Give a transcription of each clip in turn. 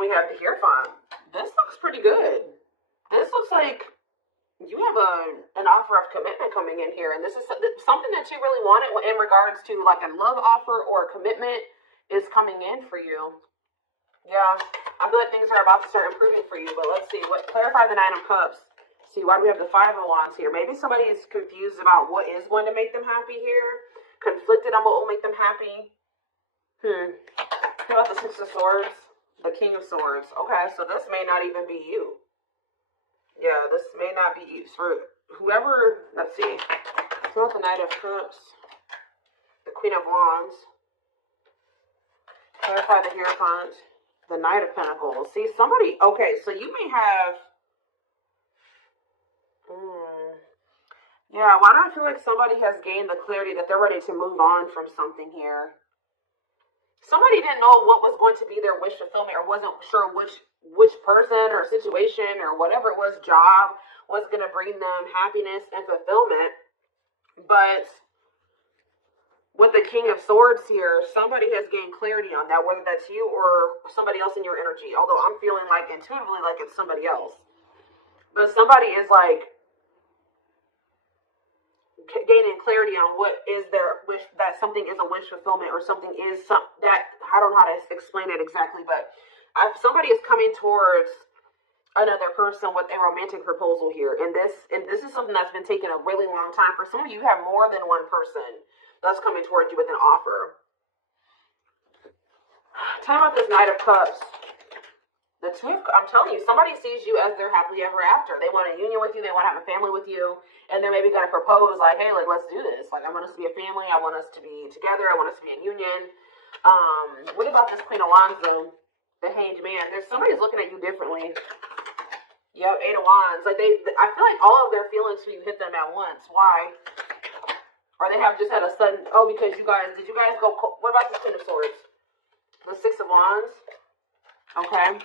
we have the Hierophant. This looks pretty good. This looks like you have an offer of commitment coming in here, and this is something that you really wanted in regards to like a love offer or a commitment is coming in for you. Yeah, I feel like things are about to start improving for you, but let's see. Clarify the Nine of Cups. See, why do we have the Five of Wands here? Maybe somebody is confused about what is going to make them happy here. Conflicted on what will make them happy. What about the Six of Swords? The King of Swords. Okay, so this may not even be you. Yeah, this may not be you. For whoever, let's see. What about the Knight of Cups? The Queen of Wands. Clarify the Hierophant. The Knight of Pentacles. See, somebody, okay, so you may have, yeah, why do I feel like somebody has gained the clarity that they're ready to move on from something here? Somebody didn't know what was going to be their wish fulfillment or wasn't sure which person or situation or whatever it was, job, was going to bring them happiness and fulfillment. But with the King of Swords here, somebody has gained clarity on that, whether that's you or somebody else in your energy. Although I'm feeling like intuitively like it's somebody else. But somebody is like gaining clarity on what is their wish, that something is a wish fulfillment or something is that, I don't know how to explain it exactly, but somebody is coming towards another person with a romantic proposal here. And this is something that's been taking a really long time. For some of you, you have more than one person that's coming towards you with an offer. Tell me about this Knight of Cups. I'm telling you, somebody sees you as their happily ever after. They want a union with you. They want to have a family with you. And they're maybe going to propose like, hey, like, let's do this. Like, I want us to be a family. I want us to be together. I want us to be in union. What about this Queen of Wands, though? The Hanged Man. There's somebody's looking at you differently. Yep, Eight of Wands. Like, I feel like all of their feelings for you hit them at once. Why? Or they have just had a sudden, because did you guys go, what about this Queen of Swords? The Six of Wands. Okay.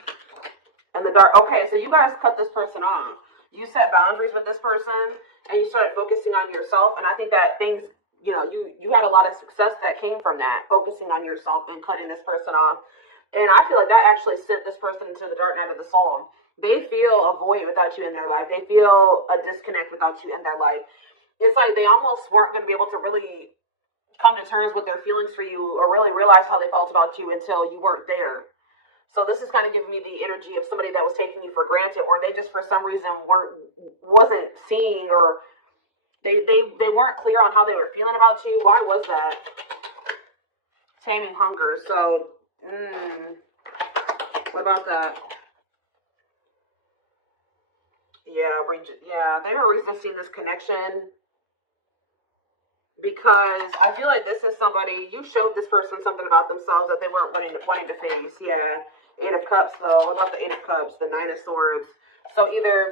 And the Dark, okay, so you guys cut this person off. You set boundaries with this person, and you started focusing on yourself, and I think that things, you had a lot of success that came from that, focusing on yourself and cutting this person off. And I feel like that actually sent this person into the dark night of the soul. They feel a void without you in their life. They feel a disconnect without you in their life. It's like they almost weren't going to be able to really come to terms with their feelings for you or really realize how they felt about you until you weren't there. So this is kind of giving me the energy of somebody that was taking you for granted, or they just for some reason wasn't seeing, or they weren't clear on how they were feeling about you. Why was that? Taming hunger. So, what about that? Yeah, they were resisting this connection because I feel like this is somebody, you showed this person something about themselves that they weren't wanting to face. Yeah. Eight of Cups, though. What about the Eight of Cups? The Nine of Swords. So either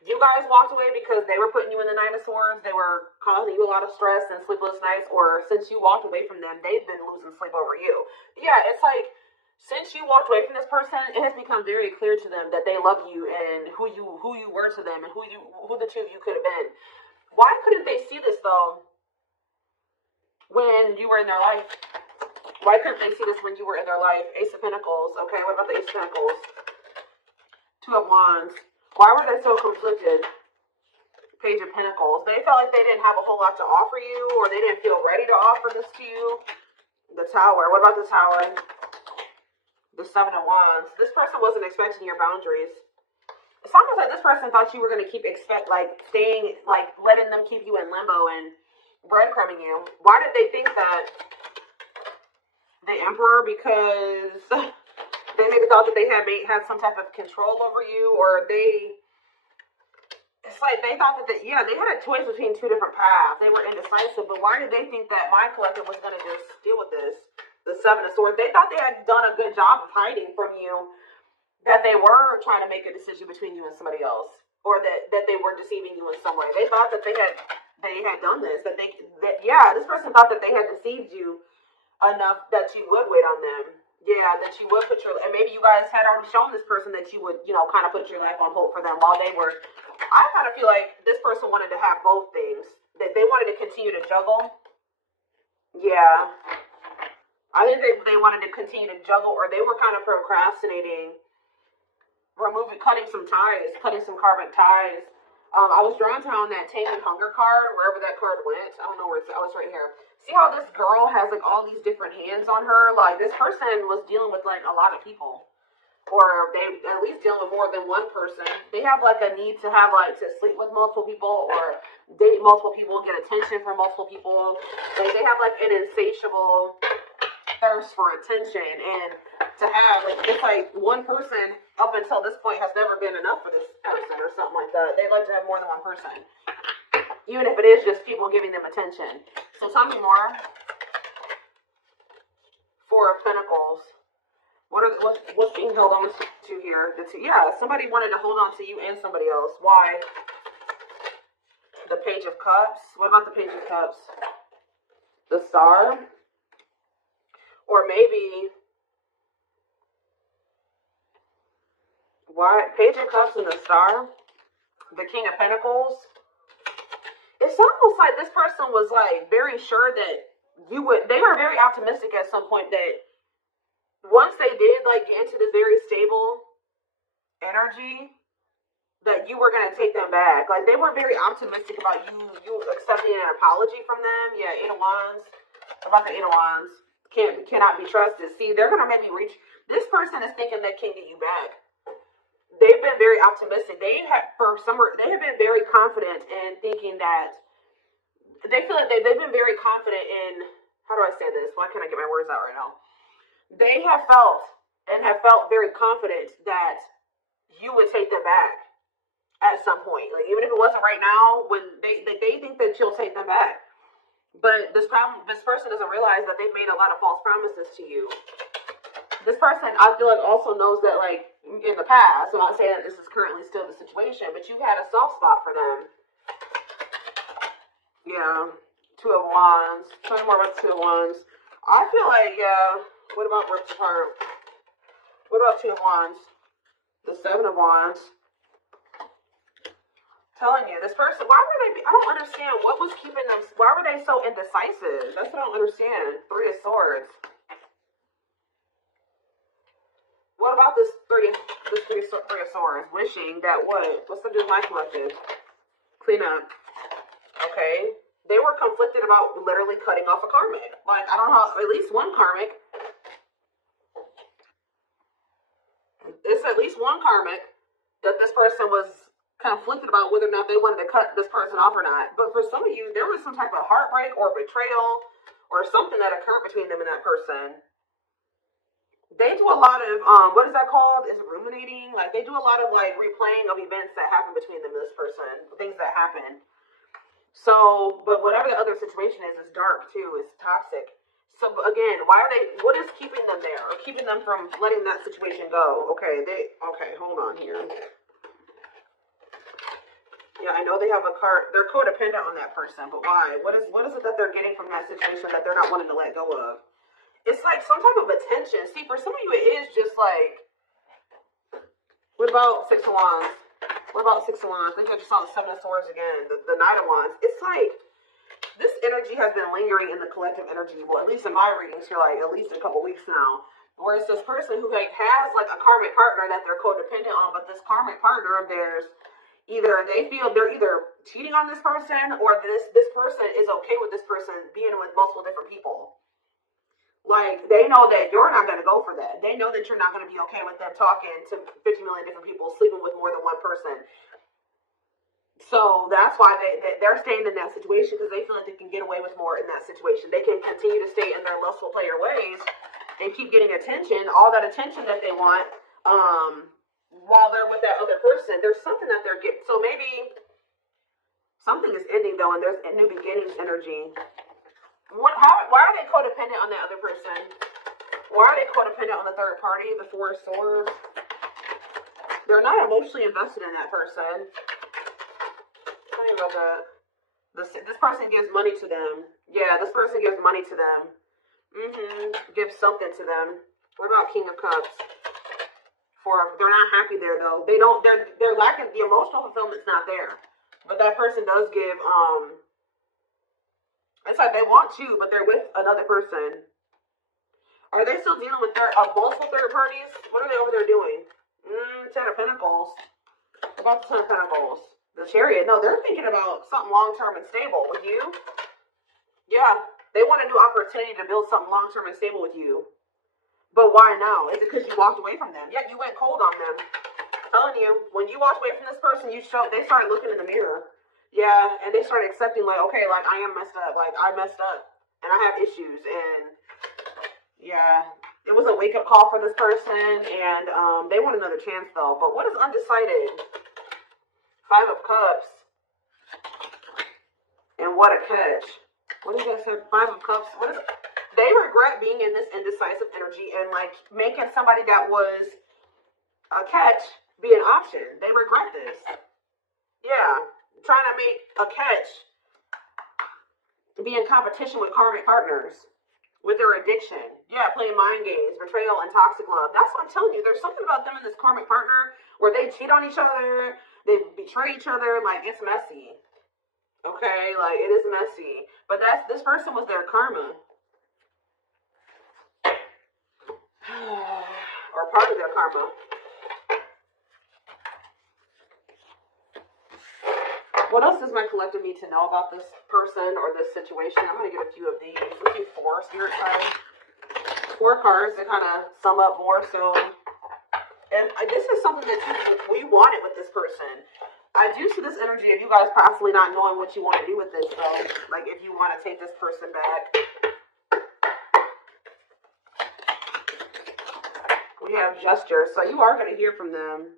you guys walked away because they were putting you in the Nine of Swords, they were causing you a lot of stress and sleepless nights, or since you walked away from them, they've been losing sleep over you. Yeah, it's like, since you walked away from this person, it has become very clear to them that they love you and who you were to them and who the two of you could have been. Why couldn't they see this, though, when you were in their life? Why couldn't they see this when you were in their life? Ace of Pentacles. Okay, what about the Ace of Pentacles? Two of Wands. Why were they so conflicted? Page of Pentacles. They felt like they didn't have a whole lot to offer you, or they didn't feel ready to offer this to you. The Tower. What about the Tower? The Seven of Wands. This person wasn't expecting your boundaries. It's almost like this person thought you were going to keep letting them keep you in limbo and breadcrumbing you. Why did they think that? The Emperor, because they maybe thought that they had some type of control over you, or it's like they thought that they had a choice between two different paths. They were indecisive, but why did they think that my collective was going to just deal with this? The Seven of Swords. They thought they had done a good job of hiding from you that they were trying to make a decision between you and somebody else, or that they were deceiving you in some way. They thought that they had done this, this person thought that they had deceived you enough that you would wait on them. Yeah, that you would and maybe you guys had already shown this person that you would, kind of put your life on hold for them while they were, I kind of feel like this person wanted to have both things. That they wanted to continue to juggle. Yeah. I think they wanted to continue to juggle, or they were kind of procrastinating cutting some ties, cutting some karmic ties. I was drawn to on that Taming Hunger card, wherever that card went. I don't know where it's, oh, it's right here. See how this girl has like all these different hands on her? Like this person was dealing with like a lot of people. Or they at least dealing with more than one person. They have like a need to have like to sleep with multiple people or date multiple people, get attention from multiple people. Like they have like an insatiable thirst for attention, and to have like it's like one person up until this point has never been enough for this person or something like that. They'd like to have more than one person, even if it is just people giving them attention. So tell me more. Four of Pentacles. What's being held on to here? Yeah, somebody wanted to hold on to you and somebody else. Why? The Page of Cups. What about the Page of Cups? The Star? Or maybe... Why? Page of Cups and the Star? The King of Pentacles? It's almost like this person was like very sure that you would... They were very optimistic at some point that once they did like get into this very stable energy, that you were gonna take them back. Like they were very optimistic about you accepting an apology from them. Yeah, Eight of Wands. About the Eight of Wands. Cannot be trusted. See, they're gonna maybe reach. This person is thinking they can get you back. They've been very optimistic. They have been very confident in thinking that they feel like they've been very confident in. How do I say this? Why can't I get my words out right now? They have felt very confident that you would take them back at some point. Like even if it wasn't right now, when they think that you'll take them back. But this person doesn't realize that they've made a lot of false promises to you. This person, I feel like, also knows that like in the past, I'm not saying that this is currently still the situation, but you've had a soft spot for them. Yeah. Two of Wands. Tell me more about the Two of Wands. I feel like, yeah. What about ripped apart? What about Two of Wands? The Seven of Wands. Telling you, this person, why were they, I don't understand what was keeping them, why were they so indecisive? That's what I don't understand. Three of Swords. What about this three of Swords? Wishing that what? What's the do with my collective? Clean up. Okay. They were conflicted about literally cutting off a karmic. Like, I don't know, at least one karmic. It's at least one karmic that this person was conflicted about whether or not they wanted to cut this person off or not. But for some of you, there was some type of heartbreak or betrayal or something that occurred between them and that person. They do a lot of, what is that called? Is it ruminating? Like, they do a lot of, like, replaying of events that happen between them and this person. Things that happen. So, but whatever the other situation is dark, too. It's toxic. So, again, what is keeping them there? Or keeping them from letting that situation go? Okay, hold on here. Yeah, I know they have a card. They're codependent on that person, but why? What is it that they're getting from that situation that they're not wanting to let go of? It's like some type of attention. See, for some of you, it is just like, what about Six of Wands? What about Six of Wands? I think I just saw the Seven of Swords again. The Knight of Wands. It's like, this energy has been lingering in the collective energy. Well, at least in my readings for like at least a couple weeks now. Where it's this person who like has like a karmic partner that they're codependent on, but this karmic partner of theirs, either they feel they're either cheating on this person or this person is okay with this person being with multiple different people. Like, they know that you're not going to go for that. They know that you're not going to be okay with them talking to 50 million different people, sleeping with more than one person. So that's why they're staying in that situation, because they feel like they can get away with more in that situation. They can continue to stay in their lustful player ways and keep getting attention, all that attention that they want, while they're with that other person. There's something that they're getting. So maybe something is ending, though, and there's a new beginnings energy. Why are they codependent on that other person? Why are they codependent on the third party, the Four of Swords? They're not emotionally invested in that person. Tell me about that. This person gives money to them. Yeah, this person gives money to them. Gives something to them. What about King of Cups? They're not happy there, though. They're lacking, the emotional fulfillment's not there. But that person does give, it's like they want you, but they're with another person. Are they still dealing with multiple third parties? What are they over there doing? Ten of Pentacles. About the Ten of Pentacles. The Chariot. No, they're thinking about something long-term and stable with you. Yeah. They want a new opportunity to build something long-term and stable with you. But why now? Is it because you walked away from them? Yeah, you went cold on them. I'm telling you, when you walked away from this person, they started looking in the mirror. Yeah, and they started accepting, like, okay, like, I am messed up. Like, I messed up. And I have issues. And, yeah, it was a wake-up call for this person. And they want another chance, though. But what is undecided? Five of Cups. And what a catch. What is that? Five of Cups. What is it? They regret being in this indecisive energy and, like, making somebody that was a catch be an option. They regret this. Yeah. Trying to make a catch be in competition with karmic partners with their addiction. Yeah, playing mind games, betrayal, and toxic love. That's what I'm telling you. There's something about them and this karmic partner where they cheat on each other, they betray each other. Like, it's messy. Okay? Like, it is messy. But this person was their karma. Or part of their karma. What else does my collective need to know about this person or this situation? I'm going to get a few of these. Let's do 4 spirit cards. 4 cards to kind of sum up more so. And this is something that we wanted with this person. I do see this energy of you guys possibly not knowing what you want to do with this, though. Like, if you want to take this person back. We have gesture, so you are going to hear from them.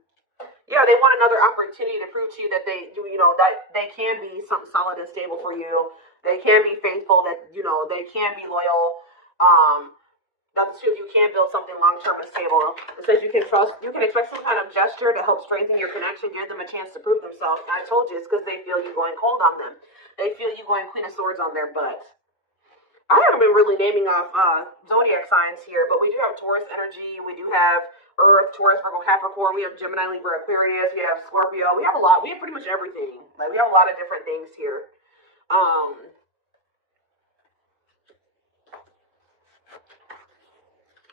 Yeah, they want another opportunity to prove to you that they can be something solid and stable for you. They can be faithful, that, they can be loyal. That the two of you can build something long-term and stable. It says you can expect some kind of gesture to help strengthen your connection, give them a chance to prove themselves. And I told you, it's because they feel you going cold on them. They feel you going Queen of Swords on their butt. I haven't been really naming off zodiac signs here, but we do have Taurus energy. We do have Earth, Taurus, Virgo, Capricorn. We have Gemini, Libra, Aquarius. We have Scorpio. We have a lot. We have pretty much everything. Like, we have a lot of different things here.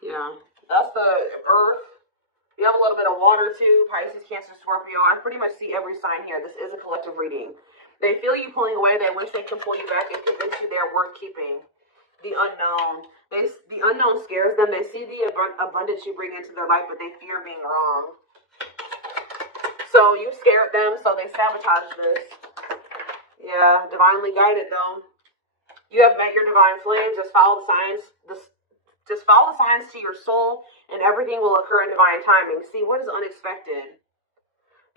Yeah, that's the Earth. We have a little bit of water too. Pisces, Cancer, Scorpio. I pretty much see every sign here. This is a collective reading. They feel you pulling away. They wish they can pull you back and convince you they're worth keeping. The unknown. The unknown scares them. They see the abundance you bring into their life, but they fear being wrong. So you scared them, so they sabotage this. Yeah, divinely guided though. You have met your divine flame. Just follow the signs. Just follow the signs to your soul, and everything will occur in divine timing. See, what is unexpected?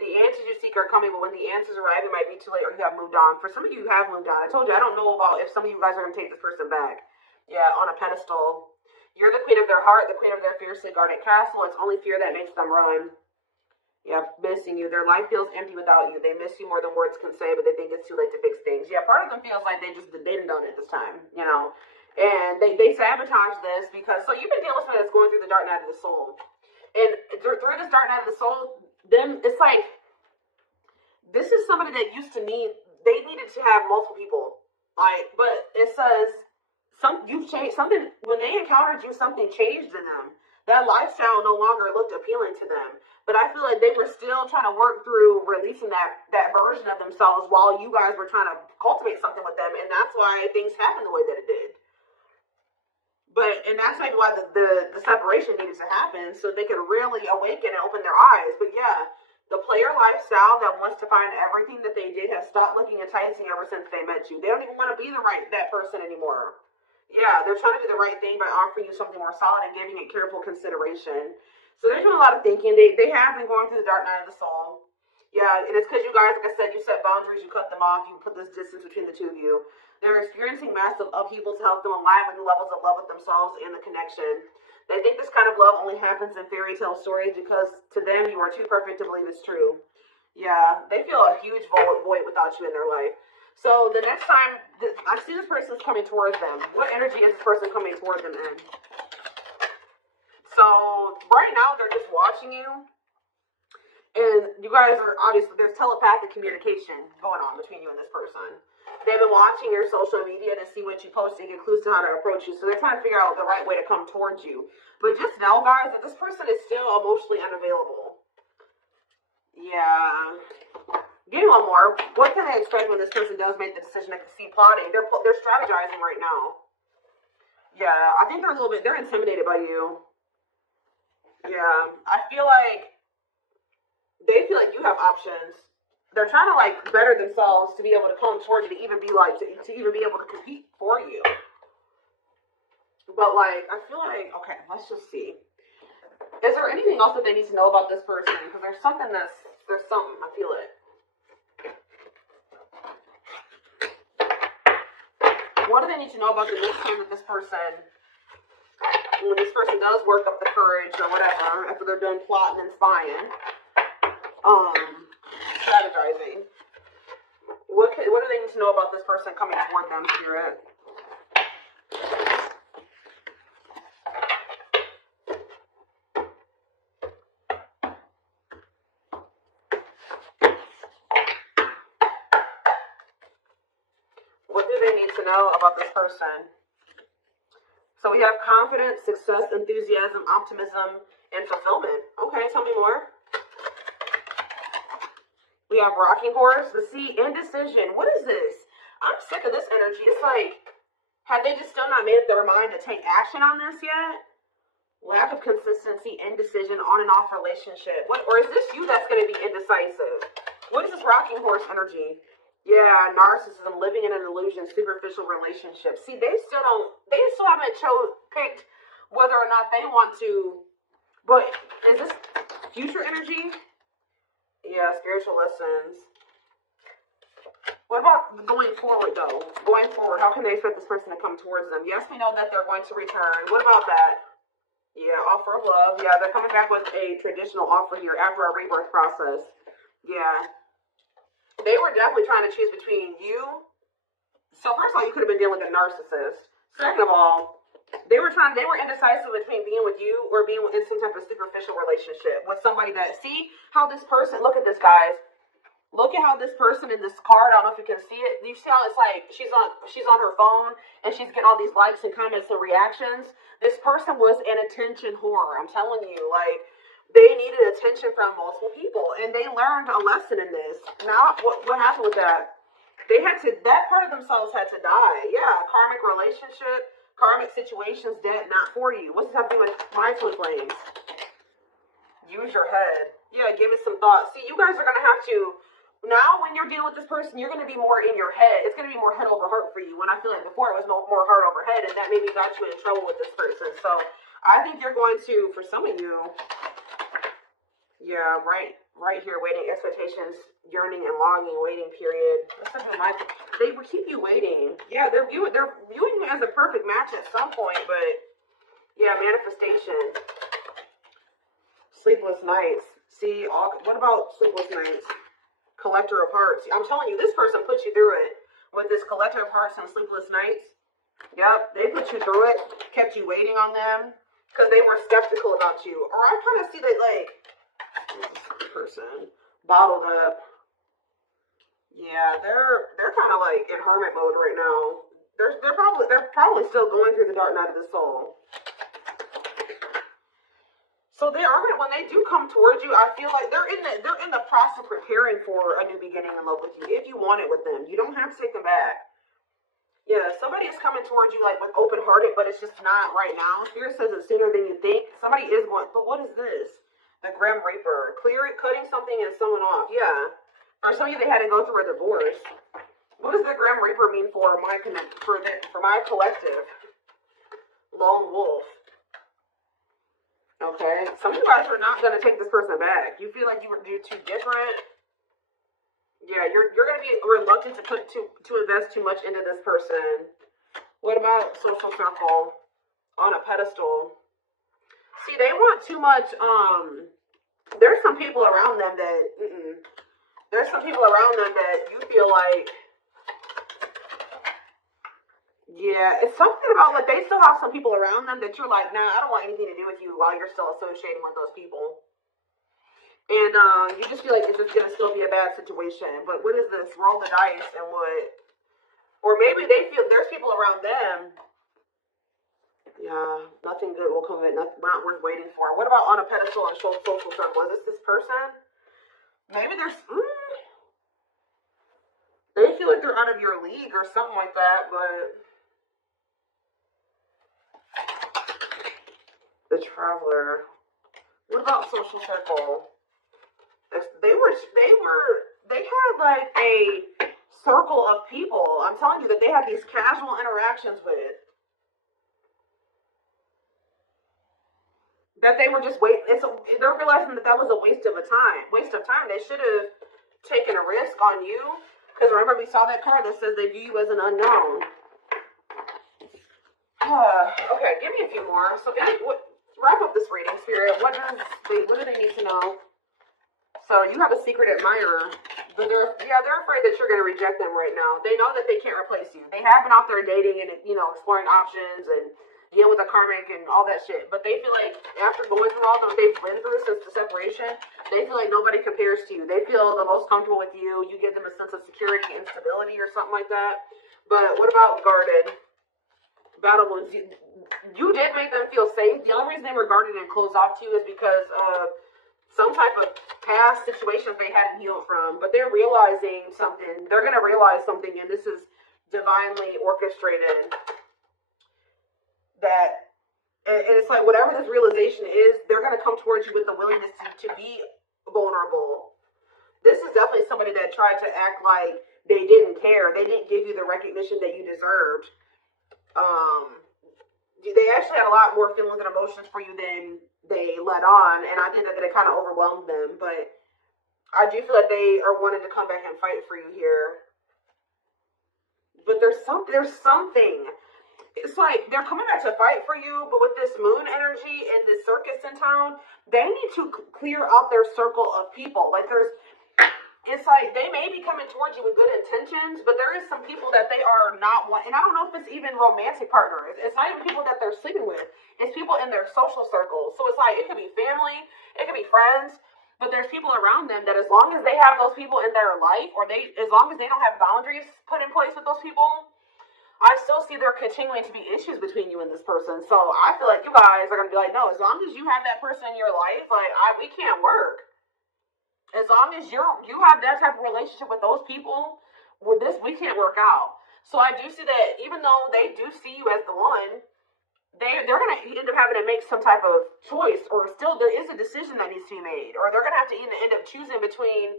The answers you seek are coming, but when the answers arrive, it might be too late or you have moved on. For some of you, you have moved on. I told you, I don't know about if some of you guys are going to take this person back. Yeah, on a pedestal. You're the queen of their heart, the queen of their fiercely guarded castle. It's only fear that makes them run. Yeah, missing you. Their life feels empty without you. They miss you more than words can say, but they think it's too late to fix things. Yeah, part of them feels like they didn't done it this time, And they sabotage this because, so you've been dealing with somebody that's going through the dark night of the soul. And through this dark night of the soul, it's like, this is somebody that they needed to have multiple people. Like, but it says, you've changed something. When they encountered you, something changed in them. That lifestyle no longer looked appealing to them. But I feel like they were still trying to work through releasing that version of themselves while you guys were trying to cultivate something with them. And that's why things happened the way that it did. And that's maybe why the separation needed to happen, so they could really awaken and open their eyes. But yeah, the player lifestyle that wants to find everything that they did has stopped looking enticing ever since they met you. They don't even want to be that person anymore. Yeah, they're trying to do the right thing by offering you something more solid and giving it careful consideration. So they're doing a lot of thinking. They have been going through the dark night of the soul. Yeah, and it's because you guys, like I said, you set boundaries, you cut them off, you put this distance between the two of you. They're experiencing massive upheaval to help them align with new levels of love with themselves and the connection. They think this kind of love only happens in fairy tale stories because to them you are too perfect to believe it's true. Yeah, they feel a huge void without you in their life. So the next time I see this person is coming towards them, what energy is this person coming towards them in? So right now they're just watching you. And you guys are obviously, there's telepathic communication going on between you and this person. They've been watching your social media to see what you post and get clues to how to approach you. So they're trying to figure out the right way to come towards you. But just know, guys, that this person is still emotionally unavailable. Yeah. Give me one more. What can they expect when this person does make the decision to see plotting? They're strategizing right now. Yeah, I think they're intimidated by you. Yeah, I feel like they feel like you have options. They're trying to like better themselves to be able to come towards you to even be like to even be able to compete for you. But like, I feel like okay, let's just see. Is there anything else that they need to know about this person? Because there's something. I feel it. What do they need to know about the next time that this person, when this person does work up the courage or whatever, after they're done plotting and spying, strategizing? What do they need to know about this person coming toward them, Spirit? What do they need to know about this person? So we have confidence, success, enthusiasm, optimism, and fulfillment. Okay, tell me more. We have rocking horse, the sea, indecision. What is this? I'm sick of this energy. It's like, have they just still not made up their mind to take action on this yet? Lack of consistency, indecision, on and off relationship. What, or is this you that's going to be indecisive? What is this rocking horse energy? Yeah, narcissism, living in an illusion, superficial relationship. See, they still haven't picked whether or not they want to. But is this future energy? Yeah, spiritual lessons. What about going forward, though? Going forward, how can they expect this person to come towards them? Yes, we know that they're going to return. What about that? Yeah, offer of love. Yeah, they're coming back with a traditional offer here after our rebirth process. Yeah. They were definitely trying to choose between you. So first of all, you could have been dealing with a narcissist. Second of all, they were indecisive between being with you or being in some type of superficial relationship with somebody that, see how this person, look at this, guys. Look at how this person in this card, I don't know if you can see it. You see how it's like she's on her phone and she's getting all these likes and comments and reactions. This person was an attention whore. I'm telling you, like, they needed attention from multiple people, and they learned a lesson in this. Now, what happened with that? That part of themselves had to die. Yeah, karmic relationship, karmic situations, dead, not for you. What's this have to do with my twin flames? Use your head. Yeah, give it some thought. See, you guys are going to have to, now when you're dealing with this person, you're going to be more in your head. It's going to be more head over heart for you. When I feel like before it was more heart over head, and that maybe got you in trouble with this person. So I think you're going to, for some of you, yeah, right here, waiting, expectations, yearning and longing, waiting period. They will keep you waiting. Yeah, they're viewing you as a perfect match at some point, but yeah, manifestation. Sleepless nights. See, what about sleepless nights? Collector of hearts. I'm telling you, this person puts you through it with this collector of hearts and sleepless nights. Yep, they put you through it, kept you waiting on them because they were skeptical about you. Or I kind of see that like person bottled up. Yeah, they're kind of like in hermit mode right now. They're probably still going through the dark night of the soul. So they are gonna, when they do come towards you, I feel like they're in the process of preparing for a new beginning in love with you. If you want it with them, you don't have to take them back. Yeah, somebody is coming towards you like with open hearted, but it's just not right now. Spirit says it's sooner than you think. Somebody is going, but what is this? The Grim Reaper, cutting something and someone off. Yeah, for some of you, they had to go through a divorce. What does the Grim Reaper mean for my collective? Lone wolf. Okay, some of you guys are not going to take this person back. You feel like you're too different. Yeah, you're going to be reluctant to invest too much into this person. What about social circle on a pedestal? See, they want too much. There's some people around them that. There's some people around them that you feel like. Yeah, it's something about like they still have some people around them that you're like, nah, I don't want anything to do with you while you're still associating with those people. And you just feel like it's just gonna still be a bad situation. But what is this? Roll the dice and what? Or maybe they feel there's people around them. Yeah, nothing good will come of it. Not worth waiting for. What about on a pedestal and social circle? Is this person? Maybe there's, they feel like they're out of your league or something like that, but the Traveler. What about social circle? They had like a circle of people. I'm telling you that they had these casual interactions with. That they were just they're realizing that was a waste of time. They should have taken a risk on you. Because remember, we saw that card that says they view you as an unknown. Okay, give me a few more. So, wrap up this reading, Spirit. What do they need to know? So, you have a secret admirer. But they're afraid that you're going to reject them right now. They know that they can't replace you. They have been out there dating and, exploring options and dealing with the karmic and all that shit. But they feel like after going through all that they've been through since the separation, they feel like nobody compares to you. They feel the most comfortable with you. You give them a sense of security and stability or something like that. But what about guarded? Battle wounds. You did make them feel safe. The only reason they were guarded and closed off to you is because of some type of past situations they hadn't healed from. But they're realizing something. They're going to realize something, and this is divinely orchestrated. And it's like whatever this realization is, they're going to come towards you with the willingness to be vulnerable. This is definitely somebody that tried to act like they didn't care. They didn't give you the recognition that you deserved. They actually had a lot more feelings and emotions for you than they let on, and I think that it kind of overwhelmed them. But I do feel like they are wanting to come back and fight for you here. But there's something. It's like they're coming back to fight for you, but with this moon energy and this circus in town, they need to clear out their circle of people. It's like they may be coming towards you with good intentions, but there is some people that they are not and I don't know if it's even romantic partners. It's not even people that they're sleeping with. It's people in their social circles. So it's like it could be family, it could be friends, but there's people around them that as long as they have those people in their life, as long as they don't have boundaries put in place with those people, I still see there continuing to be issues between you and this person. So I feel like you guys are going to be like, no, as long as you have that person in your life, we can't work. As long as you have that type of relationship with those people, we can't work out. So I do see that even though they do see you as the one, they're going to end up having to make some type of choice, or still there is a decision that needs to be made, or they're going to have to end up choosing between,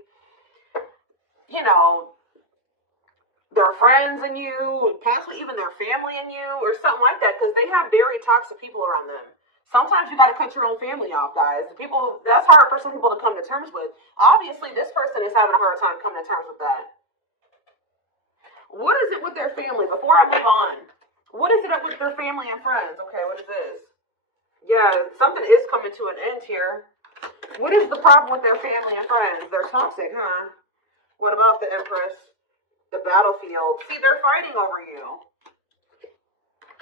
their friends and you, possibly even their family and you, or something like that, because they have very toxic people around them. Sometimes you got to cut your own family off, guys. That's hard for some people to come to terms with. Obviously, this person is having a hard time coming to terms with that. What is it with their family? Before I move on, what is it up with their family and friends? Okay, what is this? Yeah, something is coming to an end here. What is the problem with their family and friends? They're toxic, huh? What about the Empress? The battlefield. See, they're fighting over you.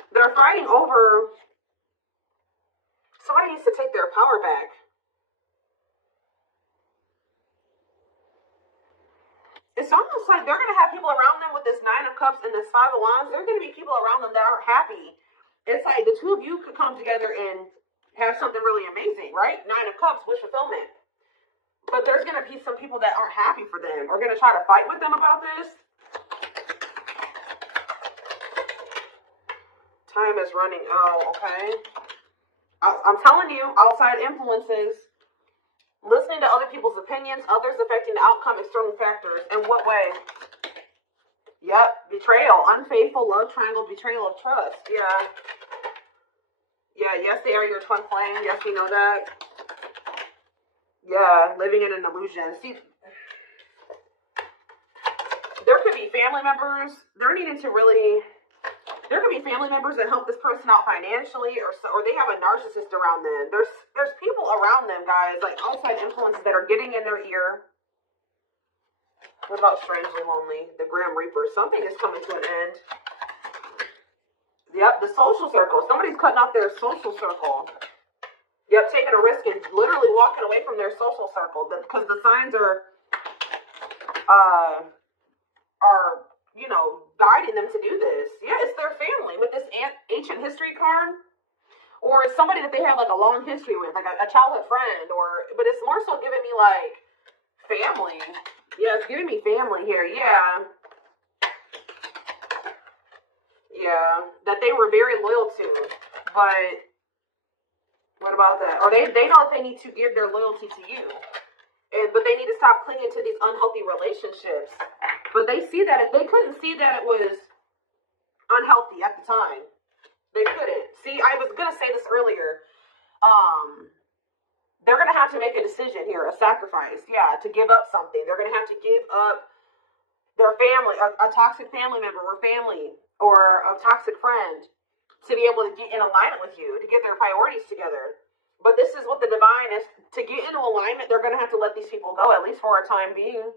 They're fighting over... Somebody needs to take their power back. It's almost like they're going to have people around them with this Nine of Cups and this Five of Wands. There are going to be people around them that aren't happy. It's like the two of you could come together and have something really amazing, right? Nine of Cups, wish fulfillment. But there's going to be some people that aren't happy for them, or going to try to fight with them about this. Time is running out, okay? I'm telling you, outside influences, listening to other people's opinions, others affecting the outcome, external factors. In what way? Yep, betrayal, unfaithful, love triangle, betrayal of trust. Yeah. Yeah, yes, they are your twin flame. Yes, we know that. Yeah, living in an illusion. See, there could be family members. There could be family members that help this person out financially, or they have a narcissist around them. There's people around them, guys, like outside influences that are getting in their ear. What about strangely lonely? The Grim Reaper. Something is coming to an end. Yep, the social circle. Somebody's cutting off their social circle. Yep, taking a risk and literally walking away from their social circle because the signs are guiding them to do this. Yeah, it's their family with this ancient history card, or it's somebody that they have like a long history with, like a childhood friend, but it's more so giving me like family. Yeah, it's giving me family here. Yeah. Yeah, that they were very loyal to. But what about that? Or they know they need to give their loyalty to you. But they need to stop clinging to these unhealthy relationships. But they see that they couldn't see that it was unhealthy at the time. They couldn't. See, I was gonna say this earlier. They're gonna have to make a decision here, a sacrifice, yeah, to give up something. They're gonna have to give up their family, a toxic family member or family, or a toxic friend, to be able to get in alignment with you, to get their priorities together. But this is what the divine is. To get into alignment, they're going to have to let these people go, at least for a time being.